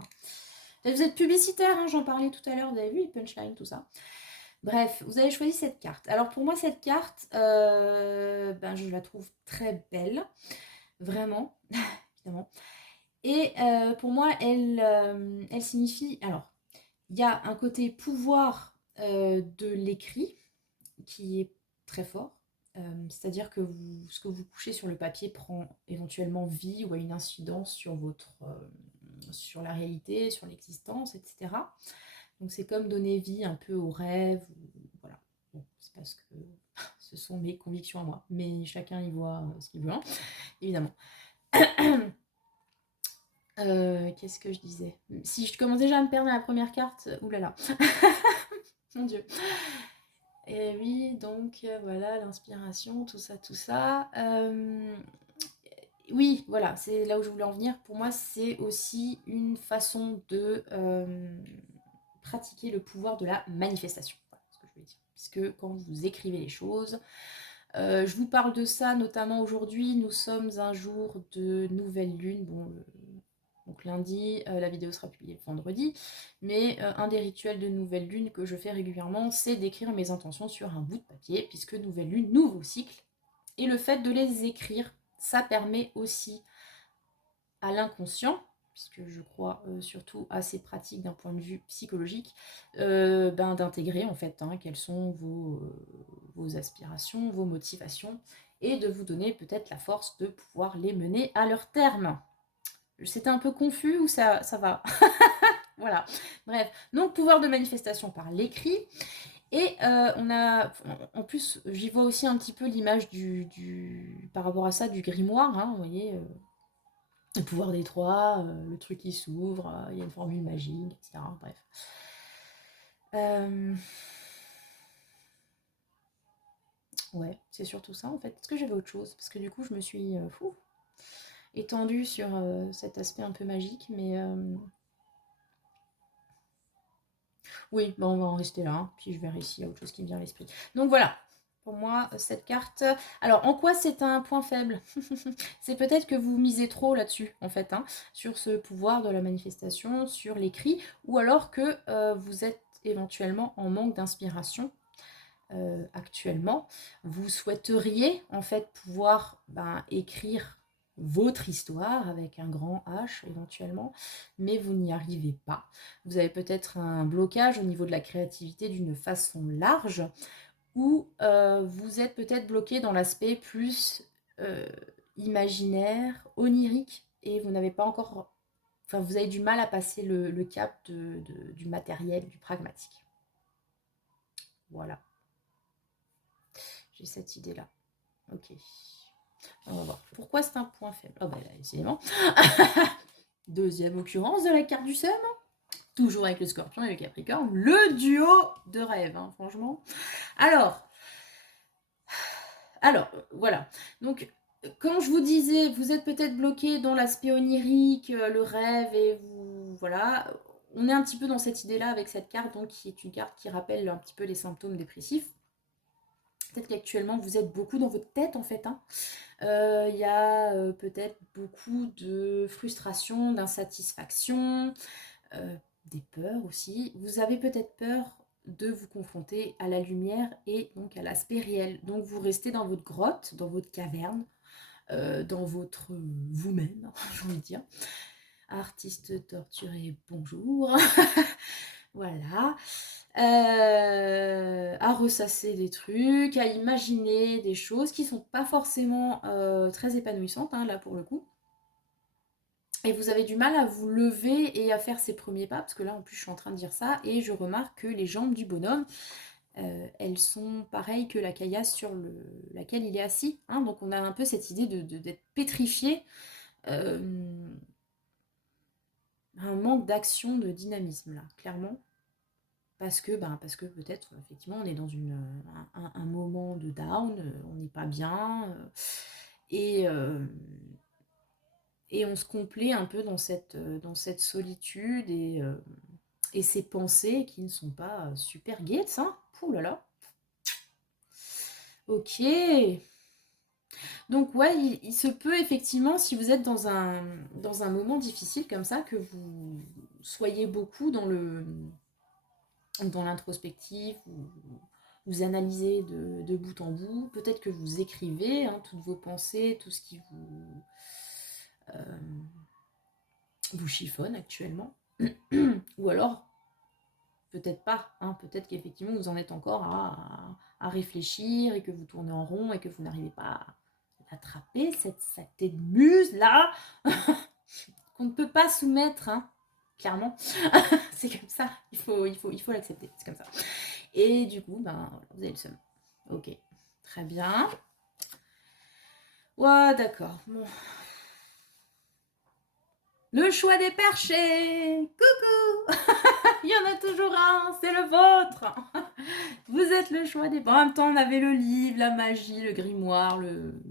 Peut-être vous êtes publicitaire, hein, j'en parlais tout à l'heure, vous avez vu les punchlines, tout ça. Bref, vous avez choisi cette carte. Alors pour moi, cette carte, je la trouve très belle, vraiment, évidemment. Et pour moi, elle signifie... Alors, il y a un côté pouvoir de l'écrit qui est très fort. C'est-à-dire que ce que vous couchez sur le papier prend éventuellement vie ou a une incidence sur sur la réalité, sur l'existence, etc. Donc c'est comme donner vie un peu aux rêves. Voilà. Bon, c'est parce que ce sont mes convictions à moi, mais chacun y voit ce qu'il veut, hein, évidemment. Qu'est-ce que je disais? Si je commence déjà à me perdre à la première carte, oulala. Mon Dieu. Et oui, donc voilà, l'inspiration, tout ça, tout ça. Oui, voilà, c'est là où je voulais en venir. Pour moi, c'est aussi une façon de pratiquer le pouvoir de la manifestation. Voilà ce que je voulais dire. Puisque quand vous écrivez les choses, je vous parle de ça notamment aujourd'hui. Nous sommes un jour de nouvelle lune. Bon, donc lundi, la vidéo sera publiée vendredi. Mais un des rituels de nouvelle lune que je fais régulièrement, c'est d'écrire mes intentions sur un bout de papier, puisque nouvelle lune, nouveau cycle. Et le fait de les écrire, ça permet aussi à l'inconscient, puisque je crois surtout à ces pratiques d'un point de vue psychologique, d'intégrer en fait quelles sont vos aspirations, vos motivations, et de vous donner peut-être la force de pouvoir les mener à leur terme. C'était un peu confus ou ça va? Voilà, bref. Donc pouvoir de manifestation par l'écrit. Et on a, en plus, j'y vois aussi un petit peu l'image par rapport à ça, du grimoire, hein, vous voyez, le pouvoir des trois, le truc qui s'ouvre, il y a une formule magique, etc. Bref. Ouais, c'est surtout ça en fait. Est-ce que j'avais autre chose? Parce que du coup, je me suis étendue sur cet aspect un peu magique, mais oui, bon, on va en rester là, hein, puis je verrai s'il y a autre chose qui me vient à l'esprit. Donc voilà, pour moi, cette carte... Alors, en quoi c'est un point faible? C'est peut-être que vous misez trop là-dessus, en fait, hein, sur ce pouvoir de la manifestation, sur l'écrit, ou alors que vous êtes éventuellement en manque d'inspiration actuellement. Vous souhaiteriez, en fait, pouvoir écrire votre histoire avec un grand H éventuellement, mais vous n'y arrivez pas. Vous avez peut-être un blocage au niveau de la créativité d'une façon large, ou vous êtes peut-être bloqué dans l'aspect plus imaginaire, onirique, et vous n'avez pas encore... Enfin, vous avez du mal à passer le cap du matériel, du pragmatique. Voilà. J'ai cette idée-là. Ok. On va voir. Pourquoi c'est un point faible? Oh bah là, décidément. Deuxième occurrence de la carte du seum. Toujours avec le Scorpion et le Capricorne. Le duo de rêve, hein, franchement. Alors, voilà. Donc, quand je vous disais, vous êtes peut-être bloqué dans l'aspect onirique, le rêve, et vous... Voilà. On est un petit peu dans cette idée-là avec cette carte, donc, qui est une carte qui rappelle un petit peu les symptômes dépressifs. Peut-être qu'actuellement, vous êtes beaucoup dans votre tête, en fait, hein. Il y a peut-être beaucoup de frustration, d'insatisfaction, des peurs aussi. Vous avez peut-être peur de vous confronter à la lumière et donc à l'aspect réel. Donc vous restez dans votre grotte, dans votre caverne, dans votre vous-même, j'ai envie de dire. Artiste torturé, bonjour. Voilà. À ressasser des trucs, à imaginer des choses qui sont pas forcément très épanouissantes, hein, là pour le coup. Et vous avez du mal à vous lever et à faire ces premiers pas, parce que là en plus je suis en train de dire ça, et je remarque que les jambes du bonhomme, elles sont pareilles que la caillasse sur laquelle il est assis, hein. Donc on a un peu cette idée d'être pétrifié, un manque d'action, de dynamisme là, clairement. Parce que peut-être, effectivement, on est dans un moment de down, on n'est pas bien, et, et on se complaît un peu dans cette solitude et ces pensées qui ne sont pas super gaies, hein. Ouh là là. Ok. Donc ouais, il se peut effectivement, si vous êtes dans un moment difficile comme ça, que vous soyez beaucoup dans l'introspective, vous analysez de bout en bout, peut-être que vous écrivez toutes vos pensées, tout ce qui vous chiffonne actuellement, ou alors peut-être pas, hein, peut-être qu'effectivement vous en êtes encore à réfléchir et que vous tournez en rond et que vous n'arrivez pas à attraper cette saleté de muse là qu'on ne peut pas soumettre, hein, clairement. C'est comme ça, il faut l'accepter, c'est comme ça. Et du coup, ben, vous avez le seum. Ok, très bien. Ouais, d'accord. Bon. Le choix des perchés. Coucou. Il y en a toujours un, c'est le vôtre. Vous êtes le choix des... Bon, en même temps, on avait le livre, la magie, le grimoire,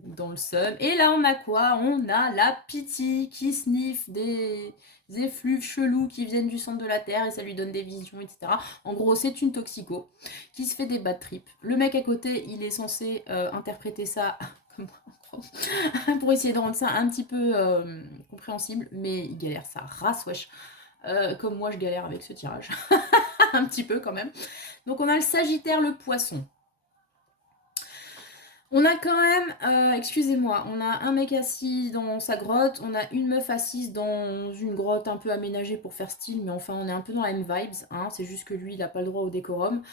dans le seum. Et là, on a quoi? On a la Pity qui sniffe des effluves chelous qui viennent du centre de la Terre et ça lui donne des visions, etc. En gros, c'est une toxico qui se fait des bad trips. Le mec à côté, il est censé interpréter ça comme pour essayer de rendre ça un petit peu compréhensible, mais il galère sa race, wesh. Comme moi, je galère avec ce tirage. Un petit peu quand même. Donc on a le Sagittaire, le Poisson. On a quand même, excusez-moi, on a un mec assis dans sa grotte, on a une meuf assise dans une grotte un peu aménagée pour faire style, mais enfin on est un peu dans la même vibes, hein, c'est juste que lui il n'a pas le droit au décorum.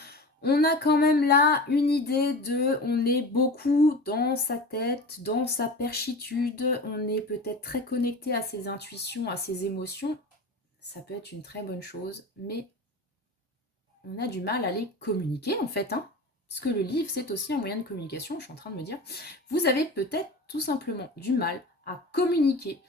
On a quand même là une idée de, on est beaucoup dans sa tête, dans sa perchitude, on est peut-être très connecté à ses intuitions, à ses émotions, ça peut être une très bonne chose, mais on a du mal à les communiquer en fait, hein. Parce que le livre, c'est aussi un moyen de communication, je suis en train de me dire. Vous avez peut-être tout simplement du mal à communiquer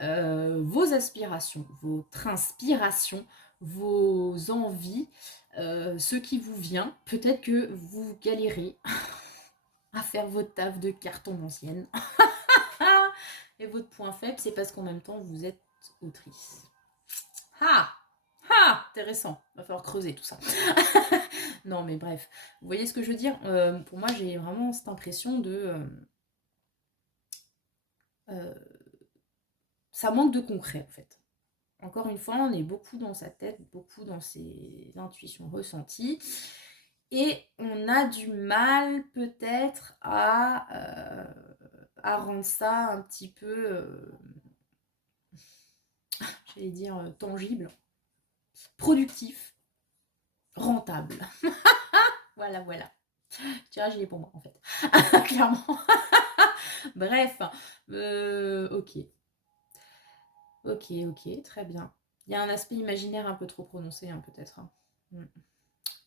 vos aspirations, votre inspiration, vos envies, ce qui vous vient. Peut-être que vous galérez à faire votre taf de cartomancienne. Et votre point faible, c'est parce qu'en même temps, vous êtes autrice. Ah! Ah! Intéressant. Va falloir creuser tout ça. Non, mais bref. Vous voyez ce que je veux dire? Pour moi, j'ai vraiment cette impression de... ça manque de concret, en fait. Encore une fois, on est beaucoup dans sa tête, beaucoup dans ses intuitions ressenties. Et on a du mal, peut-être, à rendre ça un petit peu... j'allais dire tangible, productif, rentable. Voilà, voilà. Tirage, il est pour moi, en fait. Clairement. Bref. Ok. Ok, très bien. Il y a un aspect imaginaire un peu trop prononcé, hein, peut-être. Hein.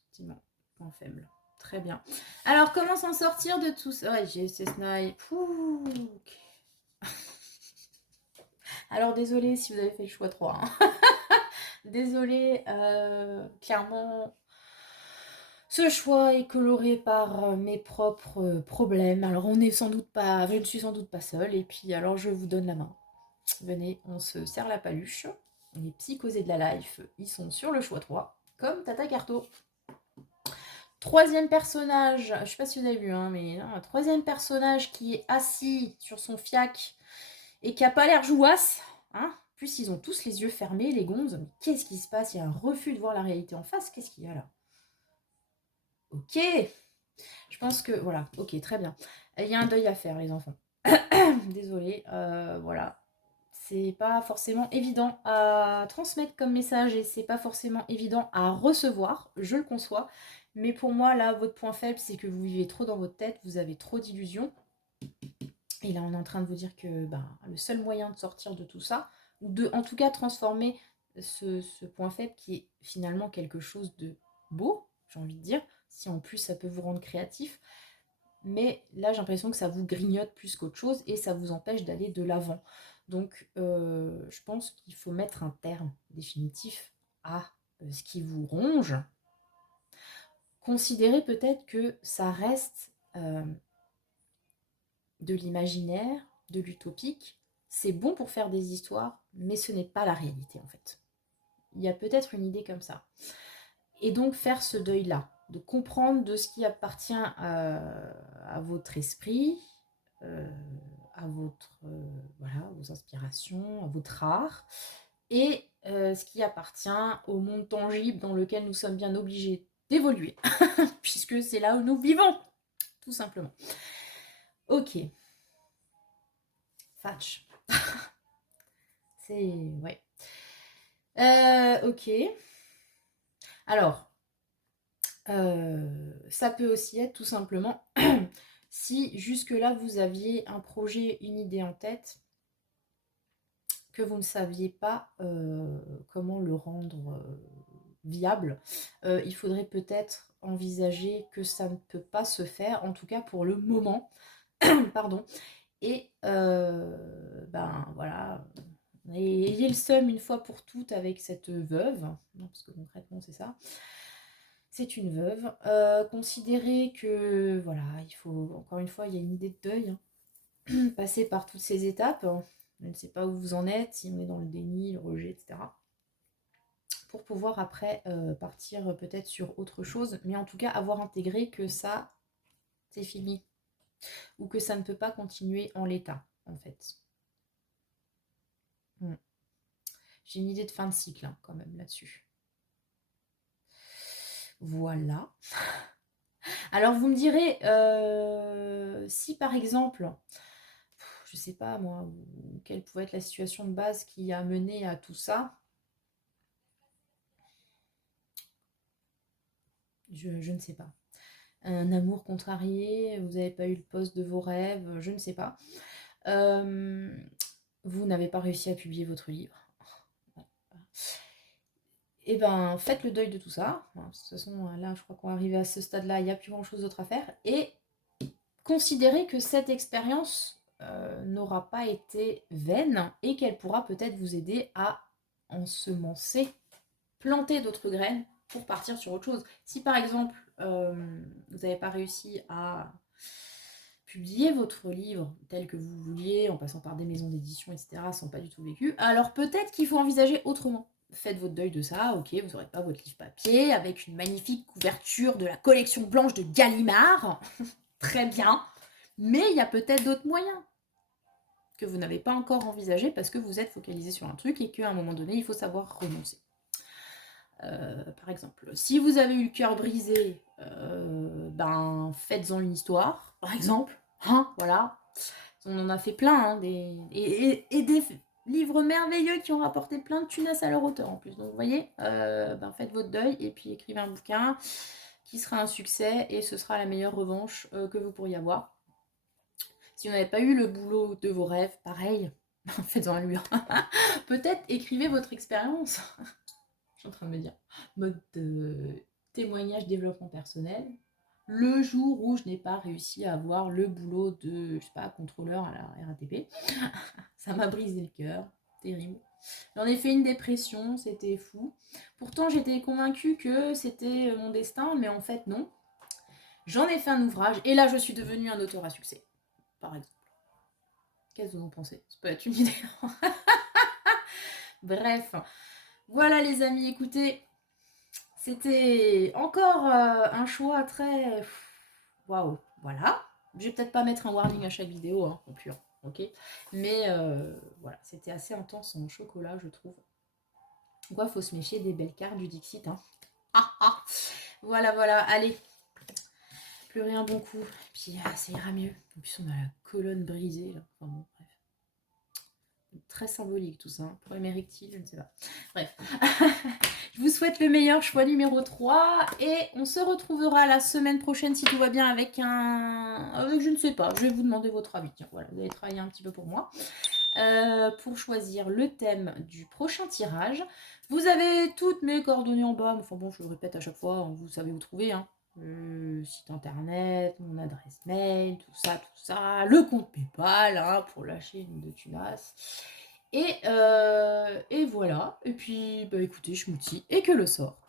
Effectivement, point faible. Très bien. Alors, comment s'en sortir de tout ça? Ouais, j'ai ces snipe. Okay. Alors, désolée si vous avez fait le choix 3. Hein. Désolée, clairement, ce choix est coloré par mes propres problèmes. Alors, on n'est sans doute pas, je ne suis sans doute pas seule. Et puis, alors, je vous donne la main. Venez, on se serre la paluche. Les psychosés de la life, ils sont sur le choix 3, comme Tata Carto. Troisième personnage, je sais pas si vous avez vu, hein, mais non, troisième personnage qui est assis sur son fiac et qui a pas l'air jouasse. Hein. Plus ils ont tous les yeux fermés, les gonzes. Mais qu'est-ce qui se passe? Il y a un refus de voir la réalité en face. Qu'est-ce qu'il y a là? Ok. Je pense que, voilà, ok, très bien. Il y a un deuil à faire, les enfants. Désolée, voilà. C'est pas forcément évident à transmettre comme message et c'est pas forcément évident à recevoir, je le conçois. Mais pour moi, là, votre point faible, c'est que vous vivez trop dans votre tête, vous avez trop d'illusions. Et là, on est en train de vous dire que le seul moyen de sortir de tout ça, ou de, en tout cas, transformer ce point faible qui est finalement quelque chose de beau, j'ai envie de dire, si en plus ça peut vous rendre créatif, mais là j'ai l'impression que ça vous grignote plus qu'autre chose et ça vous empêche d'aller de l'avant. Donc je pense qu'il faut mettre un terme définitif à ce qui vous ronge. Considérez peut-être que ça reste de l'imaginaire, de l'utopique. C'est bon pour faire des histoires, mais ce n'est pas la réalité en fait. Il y a peut-être une idée comme ça. Et donc faire ce deuil-là, de comprendre de ce qui appartient à votre esprit, à votre, voilà, vos inspirations, à votre art, et ce qui appartient au monde tangible dans lequel nous sommes bien obligés d'évoluer, puisque c'est là où nous vivons, tout simplement. Ok. Fatch. C'est... ouais. Ok. Alors, ça peut aussi être tout simplement si jusque-là vous aviez un projet, une idée en tête, que vous ne saviez pas comment le rendre viable, il faudrait peut-être envisager que ça ne peut pas se faire, en tout cas pour le moment, pardon, et ben voilà, ayez le seum une fois pour toutes avec cette veuve, non, parce que concrètement c'est ça, c'est une veuve. Considérez que voilà, il faut, encore une fois, il y a une idée de deuil, hein, passer par toutes ces étapes. Je ne sais pas où vous en êtes, si on est dans le déni, le rejet, etc. Pour pouvoir après partir peut-être sur autre chose, mais en tout cas avoir intégré que ça, c'est fini. Ou que ça ne peut pas continuer en l'état, en fait. J'ai une idée de fin de cycle, hein, quand même, là-dessus. Voilà. Alors, vous me direz, si par exemple, je sais pas moi, quelle pouvait être la situation de base qui a mené à tout ça, je ne sais pas. Un amour contrarié, vous n'avez pas eu le poste de vos rêves, je ne sais pas. Vous n'avez pas réussi à publier votre livre. Et ben, faites le deuil de tout ça. De toute façon, là, je crois qu'on est arrivé à ce stade-là, il n'y a plus grand-chose d'autre à faire. Et considérez que cette expérience n'aura pas été vaine et qu'elle pourra peut-être vous aider à ensemencer, planter d'autres graines pour partir sur autre chose. Si par exemple, vous n'avez pas réussi à publier votre livre tel que vous vouliez, en passant par des maisons d'édition, etc., sans pas du tout vécu, alors peut-être qu'il faut envisager autrement. Faites votre deuil de ça, ok, vous n'aurez pas votre livre papier, avec une magnifique couverture de la collection blanche de Gallimard, très bien, mais il y a peut-être d'autres moyens que vous n'avez pas encore envisagé parce que vous êtes focalisé sur un truc et qu'à un moment donné, il faut savoir renoncer. Par exemple, si vous avez eu le cœur brisé, ben faites-en une histoire, par exemple. Hein, voilà. On en a fait plein, hein, et des livres merveilleux qui ont rapporté plein de tunas à leur auteur en plus. Donc vous voyez, ben, faites votre deuil et puis écrivez un bouquin qui sera un succès et ce sera la meilleure revanche que vous pourriez avoir. Si vous n'avez pas eu le boulot de vos rêves, pareil, faites-en un livre. Peut-être écrivez votre expérience. Je suis en train de me dire, mode témoignage développement personnel. Le jour où je n'ai pas réussi à avoir le boulot de, je sais pas, contrôleur à la RATP, ça m'a brisé le cœur, terrible. J'en ai fait une dépression, c'était fou. Pourtant, j'étais convaincue que c'était mon destin, mais en fait, non. J'en ai fait un ouvrage, et là, je suis devenue un auteur à succès, par exemple. Qu'est-ce que vous en pensez? Ça peut être une idée. Bref, voilà les amis, écoutez, c'était encore un choix très... Waouh, voilà. Je vais peut-être pas mettre un warning à chaque vidéo, hein, non plus, hein, ok. Mais voilà, c'était assez intense en chocolat, je trouve. Quoi, faut se méfier des belles cartes du Dixit, hein. Ah, ah. Voilà, voilà, allez. Pleurer un bon coup, puis ça ira mieux. En plus, on a la colonne brisée, là. Enfin bon, bref. Très symbolique tout ça, hein. Problème érectile, je ne sais pas. Bref. Je vous souhaite le meilleur choix numéro 3 et on se retrouvera la semaine prochaine si tout va bien avec un... je ne sais pas, je vais vous demander votre avis. Tiens, voilà, vous allez travailler un petit peu pour moi. Pour choisir le thème du prochain tirage. Vous avez toutes mes coordonnées en bas, enfin bon, je le répète à chaque fois, vous savez où trouver, hein. Le site internet, mon adresse mail, tout ça, le compte PayPal, hein, pour lâcher une de tunas. Et voilà, et puis bah écoutez, je m'outille, et que le sort.